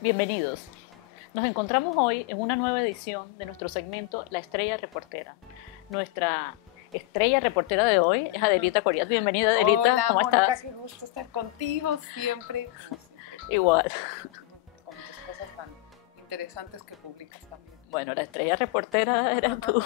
Bienvenidos. Nos encontramos hoy en una nueva edición de nuestro segmento La Estrella Reportera. Nuestra estrella reportera de hoy es Adelita Coriat. Bienvenida, Adelita. Hola, ¿Cómo Mónica, estás? qué gusto estar contigo siempre, como siempre, Igual. con tus cosas tan interesantes que publicas también. Bueno, la estrella reportera eres tú.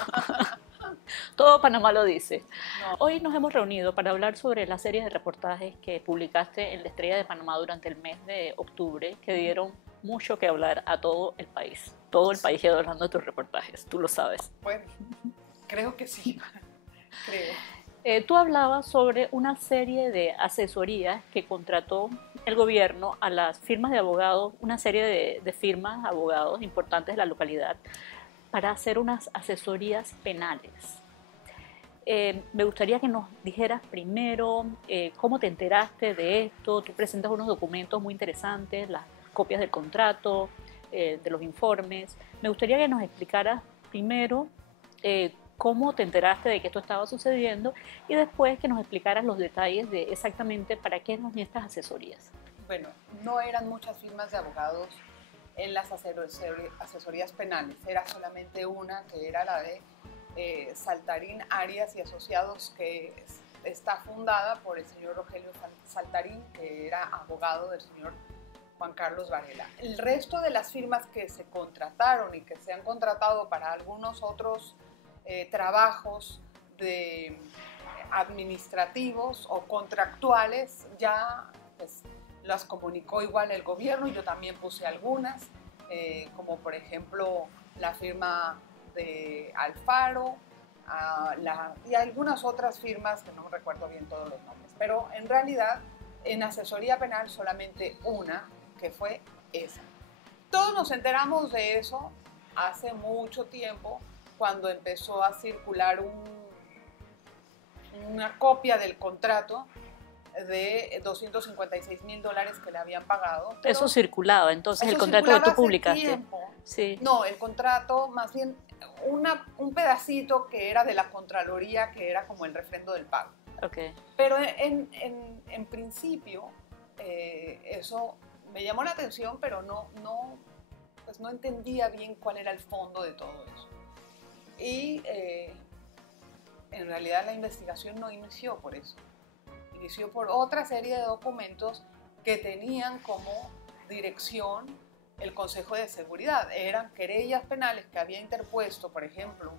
Todo Panamá lo dice. No, Hoy nos hemos reunido para hablar sobre las series de reportajes que publicaste en La Estrella de Panamá durante el mes de octubre, que dieron mucho que hablar a todo el país. Todo el país quedó hablando de tus reportajes, tú lo sabes. bueno, creo que sí, creo. Tú hablabas sobre una serie de asesorías que contrató el gobierno a las firmas de abogados, una serie de firmas de abogados importantes de la localidad, para hacer unas asesorías penales. Me gustaría que nos dijeras primero cómo te enteraste de esto. Tú presentas unos documentos muy interesantes, las copias del contrato, de los informes. Me gustaría que nos explicaras primero cómo te enteraste de que esto estaba sucediendo y después que nos explicaras los detalles de exactamente para qué eran estas asesorías. Bueno, no eran muchas firmas de abogados en las asesorías penales, era solamente una que era la de Saltarín, Arias y Asociados, que está fundada por el señor Rogelio Saltarín, que era abogado del señor Juan Carlos Varela. El resto de las firmas que se contrataron y que se han contratado para algunos otros trabajos administrativos o contractuales ya pues, las comunicó igual el gobierno, y yo también puse algunas, como por ejemplo la firma de Alfaro y algunas otras firmas que no recuerdo bien todos los nombres, pero en realidad en asesoría penal solamente una, que fue esa. Todos nos enteramos de eso hace mucho tiempo, cuando empezó a circular una copia del contrato de $256,000 que le habían pagado. Eso circulaba, entonces, el contrato que tú publicaste. Sí. No, el contrato, más bien un pedacito que era de la Contraloría, que era como el refrendo del pago. Okay. Pero en principio, eso me llamó la atención, pero pues no entendía bien cuál era el fondo de todo eso. Y en realidad la investigación no inició por eso. Inició por otra serie de documentos que tenían como dirección el Consejo de Seguridad. Eran querellas penales que había interpuesto, por ejemplo,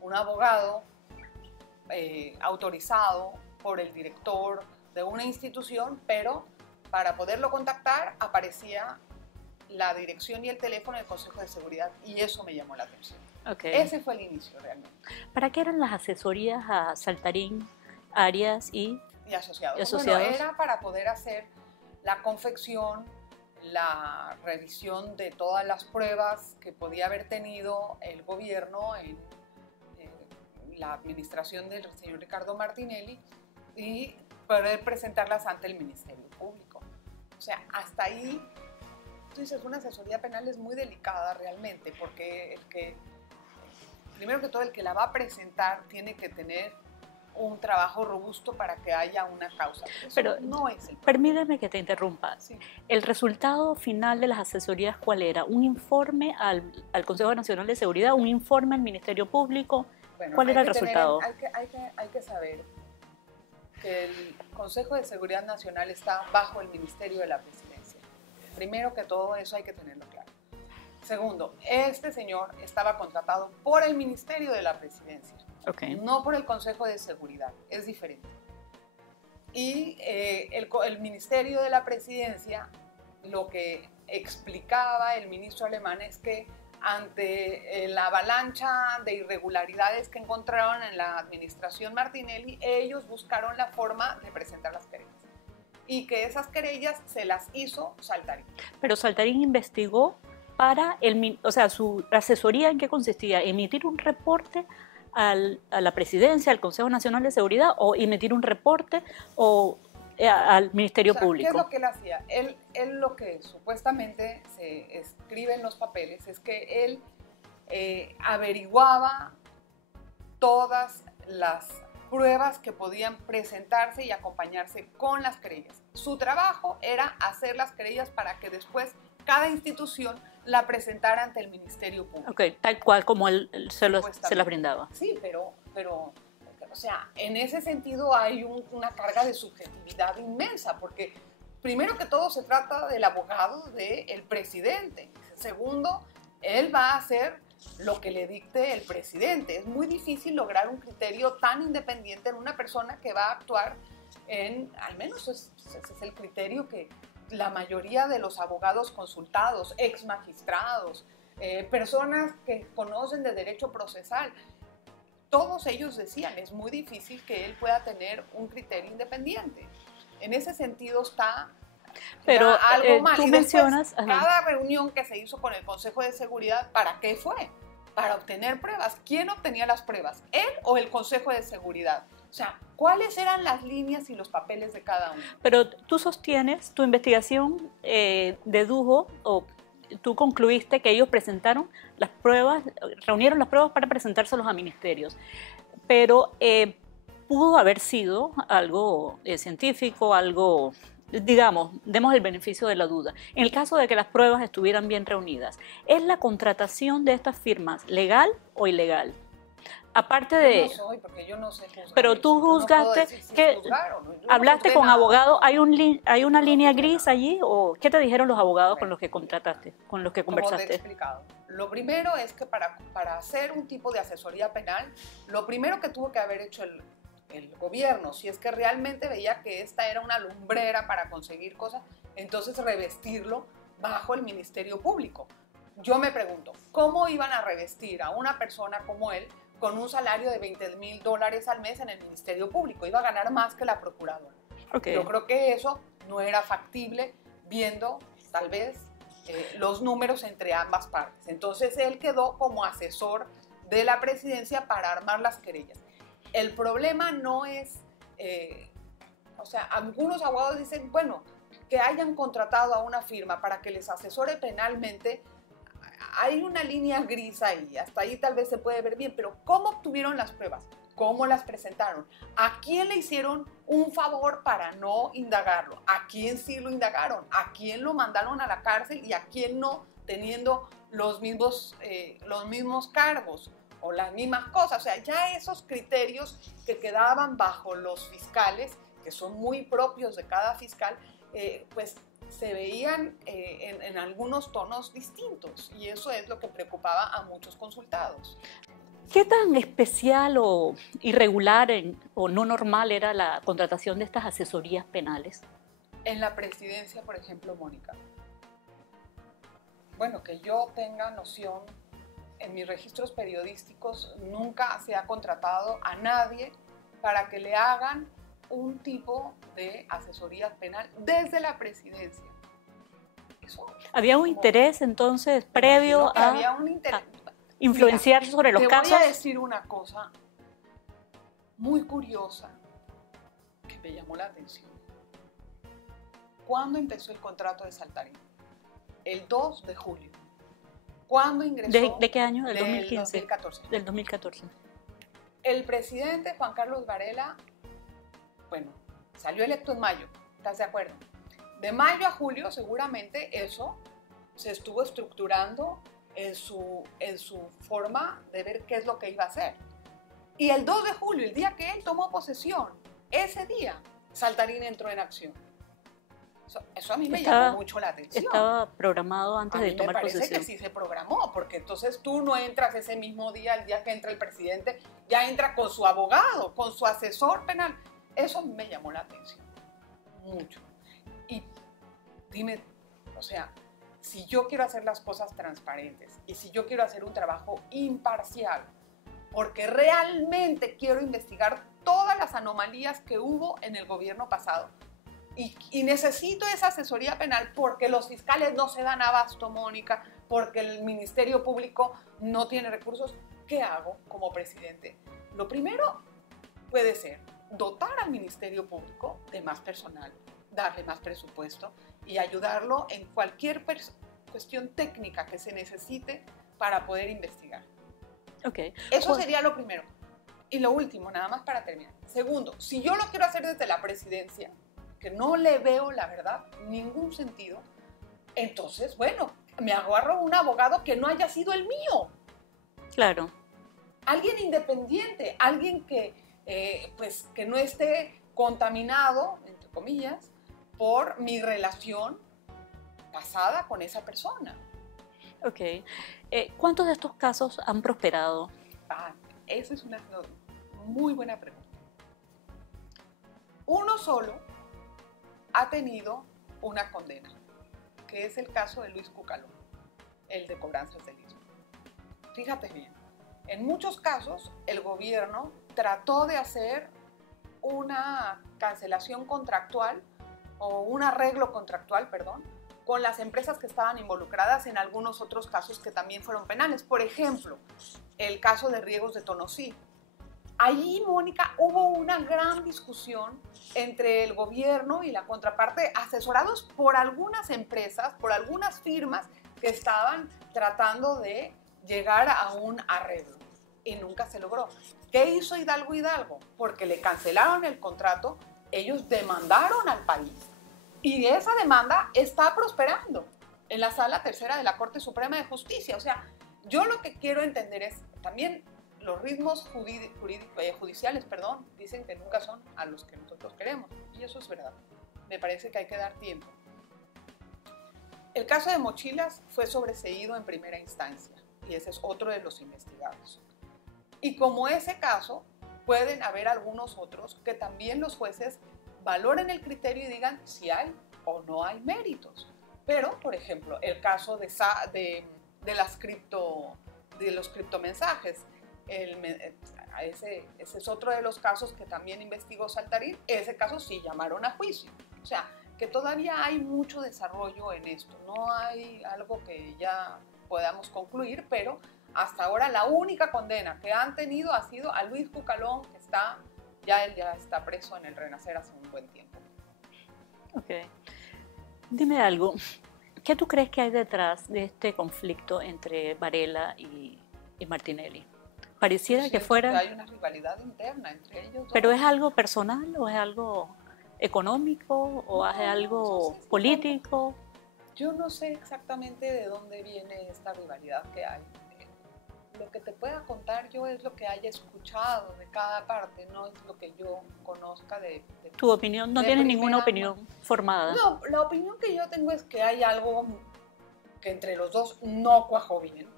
un abogado autorizado por el director de una institución, pero para poderlo contactar aparecía la dirección y el teléfono del Consejo de Seguridad, y eso me llamó la atención. Okay. Ese fue el inicio realmente. ¿Para qué eran las asesorías a Saltarín, Arias y asociados? Bueno, era para poder hacer la confección, la revisión de todas las pruebas que podía haber tenido el gobierno en la administración del señor Ricardo Martinelli, y poder presentarlas ante el Ministerio Público. O sea, hasta ahí, tú dices, una asesoría penal es muy delicada realmente, porque primero que todo, el que la va a presentar tiene que tener un trabajo robusto para que haya una causa. Pero no es el permíteme que te interrumpa. Sí. ¿El resultado final de las asesorías cuál era? ¿Un informe al Consejo Nacional de Seguridad? ¿Un informe al Ministerio Público? Bueno, ¿Cuál era el resultado? Hay que saber que el Consejo de Seguridad Nacional está bajo el Ministerio de la Presidencia. Primero que todo, eso hay que tenerlo claro. Segundo, este señor estaba contratado por el Ministerio de la Presidencia, Okay. no por el Consejo de Seguridad, es diferente. Y el Ministerio de la Presidencia, lo que explicaba el ministro alemán es que ante la avalancha de irregularidades que encontraron en la administración Martinelli, ellos buscaron la forma de presentar las querellas, y que esas querellas se las hizo Saltarín. Pero Saltarín investigó para o sea, su asesoría, ¿en qué consistía? ¿Emitir un reporte a la presidencia, al Consejo Nacional de Seguridad, o emitir un reporte al Ministerio Público? ¿Qué es lo que él hacía? Él lo que supuestamente se escribe en los papeles es que él averiguaba todas las pruebas que podían presentarse y acompañarse con las querellas. Su trabajo era hacer las querellas para que después cada institución la presentara ante el Ministerio Público. Ok, tal cual como él se las brindaba. Sí, pero, o sea, en ese sentido hay una carga de subjetividad inmensa, porque primero que todo se trata del abogado del presidente. Segundo, él va a hacer lo que le dicte el presidente. Es muy difícil lograr un criterio tan independiente en una persona que va a actuar al menos ese es el criterio que la mayoría de los abogados consultados, ex magistrados, personas que conocen de derecho procesal, todos ellos decían, es muy difícil que él pueda tener un criterio independiente. En ese sentido está algo mal. Tú y mencionas... después, cada reunión que se hizo con el Consejo de Seguridad, ¿para qué fue? Para obtener pruebas. ¿Quién obtenía las pruebas? ¿Él o el Consejo de Seguridad? O sea, ¿cuáles eran las líneas y los papeles de cada uno? Pero tú sostienes, tu investigación dedujo o tú concluiste que ellos presentaron las pruebas, reunieron las pruebas para presentárselos a ministerios, pero pudo haber sido algo científico, algo, digamos, demos el beneficio de la duda. En el caso de que las pruebas estuvieran bien reunidas, ¿es la contratación de estas firmas legal o ilegal? Aparte de... Yo no soy, porque yo no sé juzgar. Pero tú juzgaste que hablaste con abogados, ¿hay una línea gris allí? ¿O qué te dijeron los abogados con los que contrataste, con los que conversaste? Como te he explicado. Lo primero es que para hacer un tipo de asesoría penal, lo primero que tuvo que haber hecho el gobierno, si es que realmente veía que esta era una lumbrera para conseguir cosas, entonces revestirlo bajo el Ministerio Público. Yo me pregunto, ¿cómo iban a revestir a una persona como él con un salario de $20,000 al mes en el Ministerio Público? Iba a ganar más que la procuradora. Okay. Yo creo que eso no era factible viendo tal vez los números entre ambas partes. Entonces él quedó como asesor de la presidencia para armar las querellas. El problema no es, o sea, algunos abogados dicen, bueno, que hayan contratado a una firma para que les asesore penalmente, hay una línea gris ahí, hasta ahí tal vez se puede ver bien, pero ¿cómo obtuvieron las pruebas? ¿Cómo las presentaron? ¿A quién le hicieron un favor para no indagarlo? ¿A quién sí lo indagaron? ¿A quién lo mandaron a la cárcel y a quién no, teniendo los mismos cargos o las mismas cosas? O sea, ya esos criterios que quedaban bajo los fiscales, que son muy propios de cada fiscal, pues se veían en algunos tonos distintos, y eso es lo que preocupaba a muchos consultados. ¿Qué tan especial o irregular o no normal era la contratación de estas asesorías penales? En la presidencia, por ejemplo, Mónica, bueno, que yo tenga noción, en mis registros periodísticos nunca se ha contratado a nadie para que le hagan un tipo de asesoría penal desde la presidencia. Eso, ¿Había un interés entonces previo a, había un interés, influenciar sobre los casos? Te voy a decir una cosa muy curiosa que me llamó la atención. ¿Cuándo empezó el contrato de Saltarín? El 2 de julio. ¿Cuándo ingresó? ¿De qué año? ¿Del 2015? 2014. Del 2014. El presidente Juan Carlos Varela, bueno, salió electo en mayo, ¿estás de acuerdo? De mayo a julio seguramente eso se estuvo estructurando en su forma de ver qué es lo que iba a hacer. Y el 2 de julio, el día que él tomó posesión, ese día Saltarín entró en acción. Eso a mí me llamó mucho la atención. ¿Estaba programado antes de tomar posesión? Me parece que sí se programó, porque entonces tú no entras ese mismo día, el día que entra el presidente, ya entra con su abogado, con su asesor penal. Eso me llamó la atención, mucho. Y dime, o sea, si yo quiero hacer las cosas transparentes y si yo quiero hacer un trabajo imparcial, porque realmente quiero investigar todas las anomalías que hubo en el gobierno pasado, y necesito esa asesoría penal porque los fiscales no se dan abasto, Mónica, porque el Ministerio Público no tiene recursos, ¿qué hago como presidente? Lo primero puede ser dotar al Ministerio Público de más personal, darle más presupuesto y ayudarlo en cualquier cuestión técnica que se necesite para poder investigar. Okay. Eso sería lo primero. Y lo último, nada más para terminar. Segundo, si yo lo quiero hacer desde la presidencia, que no le veo, la verdad, ningún sentido, Entonces, bueno, me agarro un abogado que no haya sido el mío. Claro. Alguien independiente, alguien que, pues, que no esté contaminado, entre comillas, por mi relación pasada con esa persona. Ok. ¿Cuántos de estos casos han prosperado? Esa es una muy buena pregunta. Uno solo ha tenido una condena, que es el caso de Luis Cucalón, el de Cobranzas del Istmo. Fíjate bien, en muchos casos el gobierno trató de hacer una cancelación contractual o un arreglo contractual, perdón, con las empresas que estaban involucradas en algunos otros casos que también fueron penales. Por ejemplo, el caso de Riegos de Tonosí. Allí, Mónica, hubo una gran discusión entre el gobierno y la contraparte, asesorados por algunas empresas, por algunas firmas que estaban tratando de llegar a un arreglo. Y nunca se logró. ¿Qué hizo Hidalgo Hidalgo? Porque le cancelaron el contrato, ellos demandaron al país. Y esa demanda está prosperando en la Sala Tercera de la Corte Suprema de Justicia. O sea, yo lo que quiero entender es también los ritmos judiciales, dicen que nunca son a los que nosotros queremos. Y eso es verdad. Me parece que hay que dar tiempo. El caso de Mochilas fue sobreseído en primera instancia. Y ese es otro de los investigados. Y como ese caso, pueden haber algunos otros que también los jueces valoren el criterio y digan si hay o no hay méritos. Pero, por ejemplo, el caso de los criptomensajes, ese es otro de los casos que también investigó Saltarín. Ese caso sí llamaron a juicio. O sea, que todavía hay mucho desarrollo en esto. No hay algo que ya podamos concluir, pero hasta ahora la única condena que han tenido ha sido a Luis Cucalón, que él ya está preso en el Renacer hace un buen tiempo. Ok. Dime algo. ¿Qué tú crees que hay detrás de este conflicto entre Varela y Martinelli? Pareciera que fuera... Que hay una rivalidad interna entre ellos dos. ¿Pero es algo personal o es algo económico o es algo político? Yo no sé exactamente de dónde viene esta rivalidad que hay. Lo que te pueda contar yo es lo que haya escuchado de cada parte, no es lo que yo conozca de ¿Tu opinión? ¿No tienes ninguna opinión formada? No, la opinión que yo tengo es que hay algo que entre los dos no cuajó bien.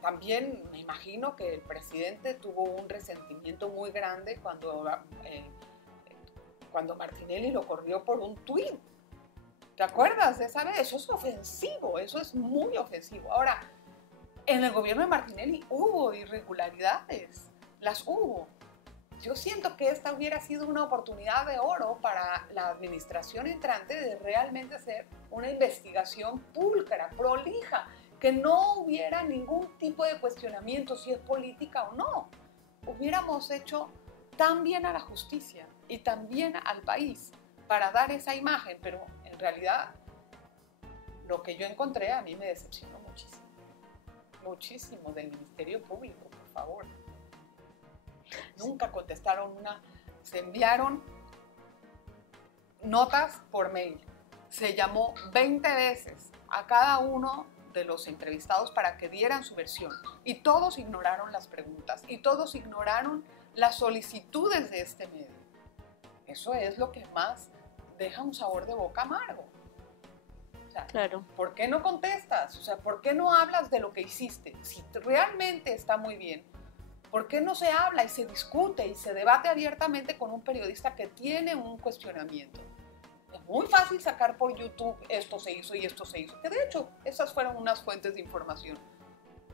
También me imagino que el presidente tuvo un resentimiento muy grande cuando Martinelli lo corrió por un tuit. ¿Te acuerdas de esa vez? Eso es ofensivo, eso es muy ofensivo. Ahora, en el gobierno de Martinelli hubo irregularidades, las hubo. Yo siento que esta hubiera sido una oportunidad de oro para la administración entrante de realmente hacer una investigación pulcra, prolija, que no hubiera ningún tipo de cuestionamiento si es política o no. Hubiéramos hecho tan bien a la justicia y tan bien al país para dar esa imagen, pero en realidad lo que yo encontré a mí me decepcionó muchísimo. Muchísimo del Ministerio Público, por favor. Nunca contestaron se enviaron notas por mail. Se llamó 20 veces a cada uno de los entrevistados para que dieran su versión. Y todos ignoraron las preguntas y todos ignoraron las solicitudes de este medio. Eso es lo que más deja un sabor de boca amargo. O sea, claro. ¿Por qué no contestas? O sea, ¿por qué no hablas de lo que hiciste? Si realmente está muy bien, ¿por qué no se habla y se discute y se debate abiertamente con un periodista que tiene un cuestionamiento? Es muy fácil sacar por YouTube esto se hizo y esto se hizo. Que de hecho, esas fueron unas fuentes de información,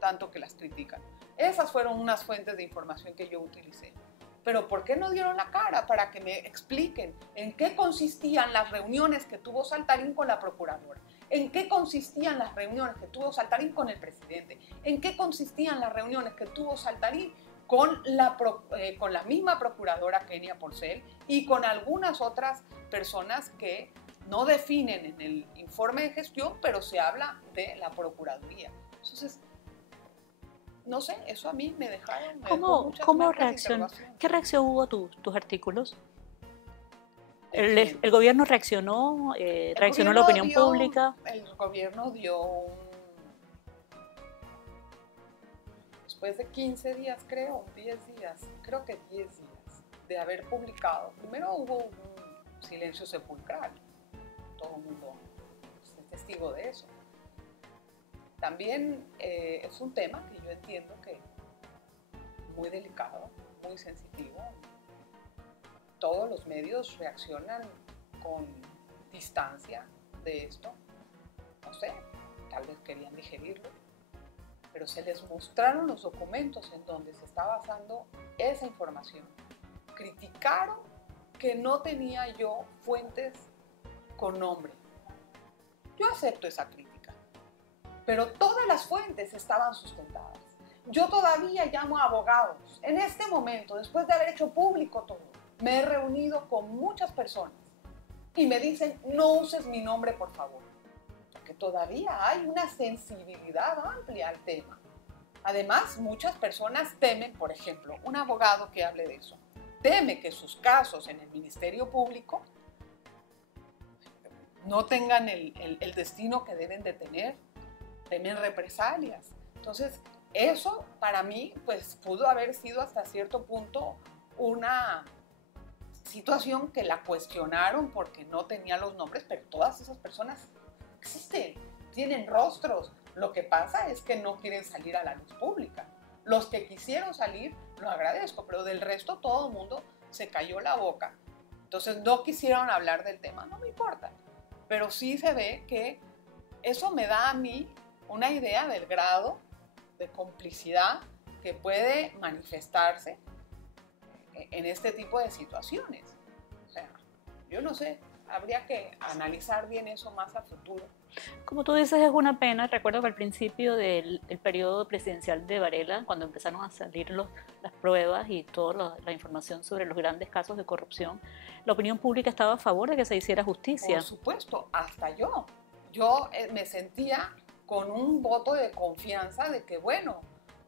tanto que las critican. Esas fueron unas fuentes de información que yo utilicé. Pero ¿por qué no dieron la cara para que me expliquen en qué consistían las reuniones que tuvo Saltarín con la procuradora? ¿En qué consistían las reuniones que tuvo Saltarín con el presidente? ¿En qué consistían las reuniones que tuvo Saltarín con la misma procuradora Kenia Porcel y con algunas otras personas que no definen en el informe de gestión, pero se habla de la Procuraduría? Entonces, no sé, eso a mí me dejaron... ¿Qué reacción hubo tus artículos? el gobierno reaccionó, reaccionó la opinión pública. El gobierno dio después de 15 días, creo, 10 días, creo que 10 días de haber publicado. Primero hubo un silencio sepulcral, todo el mundo es testigo de eso. También es un tema que yo entiendo que muy delicado, muy sensitivo. Todos los medios reaccionan con distancia de esto. No sé, tal vez querían digerirlo, pero se les mostraron los documentos en donde se está basando esa información. Criticaron que no tenía yo fuentes con nombre. Yo acepto esa crítica, pero todas las fuentes estaban sustentadas. Yo todavía llamo a abogados. En este momento, después de haber hecho público todo, me he reunido con muchas personas y me dicen, no uses mi nombre, por favor. Porque todavía hay una sensibilidad amplia al tema. Además, muchas personas temen, por ejemplo, un abogado que hable de eso, teme que sus casos en el Ministerio Público no tengan el destino que deben de tener, temen represalias. Entonces, eso para mí, pues, pudo haber sido hasta cierto punto una situación que la cuestionaron porque no tenía los nombres, pero todas esas personas existen, tienen rostros. Lo que pasa es que no quieren salir a la luz pública. Los que quisieron salir, lo agradezco, pero del resto todo el mundo se cayó la boca. Entonces no quisieron hablar del tema, no me importa. Pero sí se ve que eso me da a mí una idea del grado de complicidad que puede manifestarse en este tipo de situaciones. O sea, yo no sé, habría que analizar bien eso más a futuro. Como tú dices, es una pena. Recuerdo que al principio del periodo presidencial de Varela, cuando empezaron a salir las pruebas y toda la información sobre los grandes casos de corrupción, la opinión pública estaba a favor de que se hiciera justicia. Por supuesto, hasta yo. Yo me sentía con un voto de confianza de que, bueno,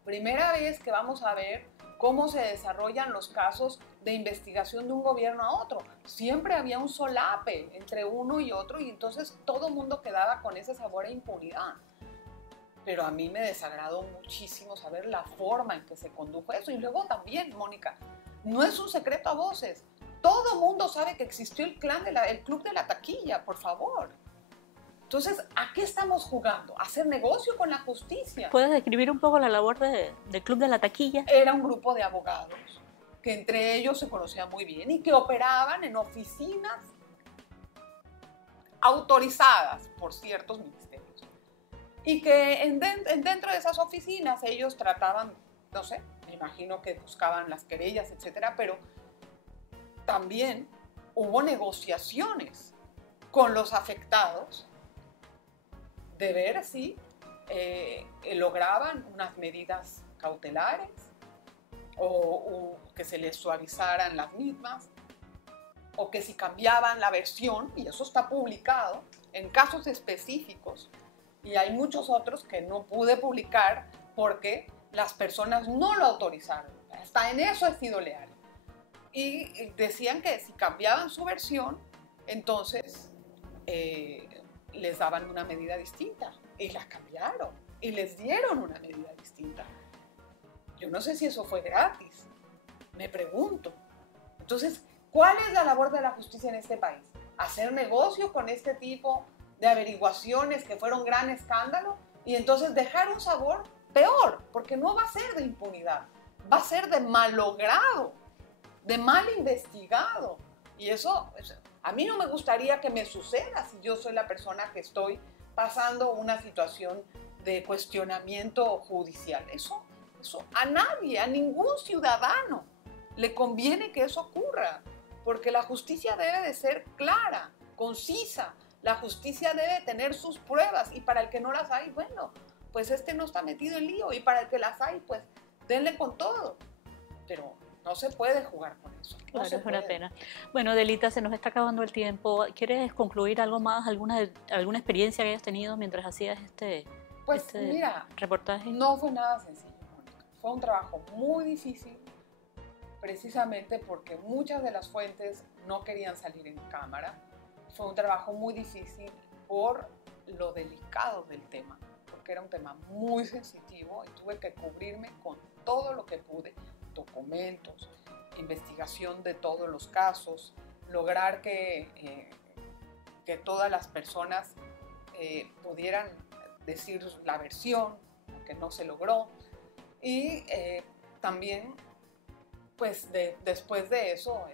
primera vez que vamos a ver cómo se desarrollan los casos de investigación de un gobierno a otro. Siempre había un solape entre uno y otro y entonces todo el mundo quedaba con ese sabor a impunidad. Pero a mí me desagradó muchísimo saber la forma en que se condujo eso. Y luego también, Mónica, no es un secreto a voces. Todo el mundo sabe que existió el club de la taquilla, por favor. Entonces, ¿a qué estamos jugando? ¿A hacer negocio con la justicia? ¿Puedes describir un poco la labor del Club de la Taquilla? Era un grupo de abogados que entre ellos se conocían muy bien y que operaban en oficinas autorizadas por ciertos ministerios. Y que dentro de esas oficinas ellos trataban, no sé, me imagino que buscaban las querellas, etcétera, pero también hubo negociaciones con los afectados de ver si lograban unas medidas cautelares o que se les suavizaran las mismas, o que si cambiaban la versión, y eso está publicado en casos específicos, y hay muchos otros que no pude publicar porque las personas no lo autorizaron. Hasta en eso he sido leal. Y decían que si cambiaban su versión, entonces les daban una medida distinta, y la cambiaron y les dieron una medida distinta. Yo no sé si eso fue gratis, me pregunto. Entonces, ¿cuál es la labor de la justicia en este país? ¿Hacer negocio con este tipo de averiguaciones que fueron gran escándalo y entonces dejar un sabor peor? Porque no va a ser de impunidad, va a ser de malogrado, de mal investigado. Y eso, a mí no me gustaría que me suceda si yo soy la persona que estoy pasando una situación de cuestionamiento judicial. Eso a nadie, a ningún ciudadano le conviene que eso ocurra, porque la justicia debe de ser clara, concisa, la justicia debe tener sus pruebas, y para el que no las hay, bueno, pues no está metido en lío, y para el que las hay, pues denle con todo, pero no se puede jugar con eso. Claro, es una pena. Bueno, Delita, se nos está acabando el tiempo. ¿Quieres concluir algo más, alguna experiencia que hayas tenido mientras hacías mira, reportaje? No fue nada sencillo, Mónica. Fue un trabajo muy difícil, precisamente porque muchas de las fuentes no querían salir en cámara. Fue un trabajo muy difícil por lo delicado del tema, porque era un tema muy sensitivo y tuve que cubrirme con todo lo que pude, documentos, investigación de todos los casos, lograr que todas las personas pudieran decir la versión, que no se logró, y también, pues después de eso,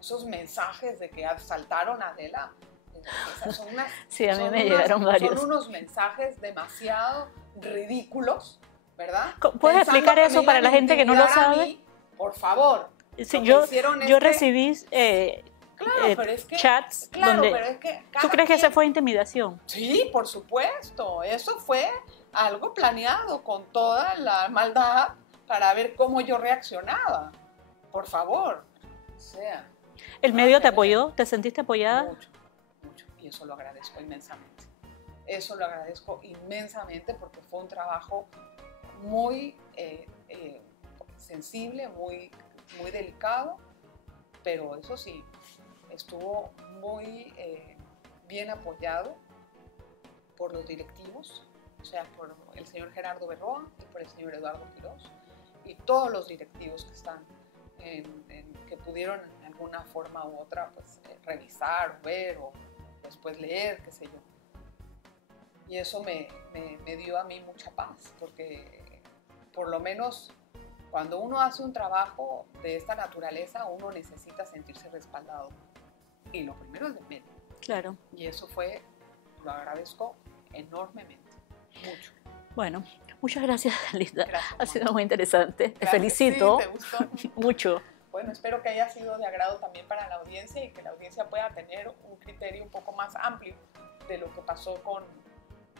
esos mensajes de que asaltaron a Adela, sí, a mí me llegaron varios. Son unos mensajes demasiado ridículos, ¿verdad? ¿Puedes explicar eso para la gente que no lo sabe? Mí, por favor. Sí, yo recibí pero es que, chats claro, donde... pero es que ¿Tú crees que esa fue intimidación? Sí, por supuesto. Eso fue algo planeado con toda la maldad para ver cómo yo reaccionaba. Por favor. O sea, ¿el medio te apoyó? ¿Te sentiste apoyada? Mucho, mucho. Y eso lo agradezco inmensamente. Eso lo agradezco inmensamente porque fue un trabajo muy sensible, muy delicado, pero eso sí, estuvo muy bien apoyado por los directivos, o sea, por el señor Gerardo Berroa y por el señor Eduardo Quiroz y todos los directivos que están que pudieron en alguna forma u otra pues, revisar, ver o después leer, qué sé yo. Y eso me dio a mí mucha paz, porque por lo menos cuando uno hace un trabajo de esta naturaleza, uno necesita sentirse respaldado. Y lo primero es del medio. Claro. Y eso lo agradezco enormemente, mucho. Bueno, muchas gracias, Linda. Gracias, ha sido muy interesante. Gracias. Te felicito. Sí, ¿te gustó? Mucho. Bueno, espero que haya sido de agrado también para la audiencia y que la audiencia pueda tener un criterio un poco más amplio de lo que pasó con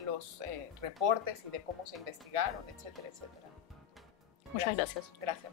los reportes y de cómo se investigaron, etcétera, etcétera. Muchas gracias. Gracias.